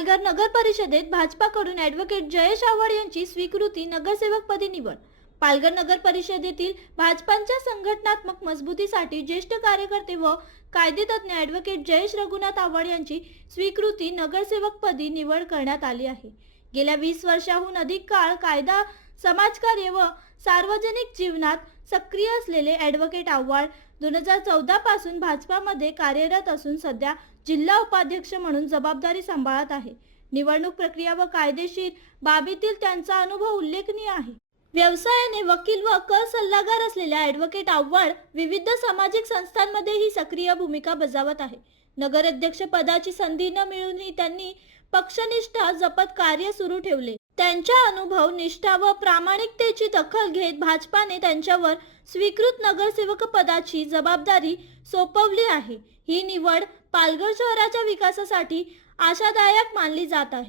पालघर नगर परिषदेत भाजपाकडून ॲडव्होकेट जयेश आव्हाड यांची स्वीकृती नगरसेवकपदी निवड। पालघर नगर परिषदेतील भाजपाच्या संघटनात्मक मजबूतीसाठी ज्येष्ठ कार्यकर्ते व कायदेतज्ञ ॲडव्होकेट जयेश रघुनाथ आव्हाड यांची स्वीकृती नगरसेवकपदी निवड करण्यात आली आहे। गेल्या 20 वर्षांहून अधिक काळ कायदा, समाजकार्य व सार्वजनिक जीवनात सक्रिय असलेले ॲडव्होकेट आव्हाड 2014 पासून भाजपामध्ये कार्यरत असून सध्या जिल्हा उपाध्यक्ष म्हणून जबाबदारी सांभाळत आहे। निवडणूक प्रक्रिया व कायदेशीर बाबीतील त्यांचा अनुभव उल्लेखनीय आहे। व्यवसायाने वकील व कर सल्लागार असलेल्या ॲडव्होकेट आव्हाड विविध सामाजिक संस्थांमध्येही सक्रिय भूमिका बजावत आहे। नगराध्यक्ष पदाची संधी न मिळूनही त्यांनी पक्षनिष्ठा जपत कार्य सुरू ठेवले। त्यांच्या अनुभव, निष्ठा व प्रामाणिकतेची दखल घेत भाजपाने त्यांच्यावर स्वीकृत नगरसेवक पदाची जबाबदारी सोपवली आहे। ही निवड पालघर शहराच्या विकासासाठी आशादायक मानली जात आहे।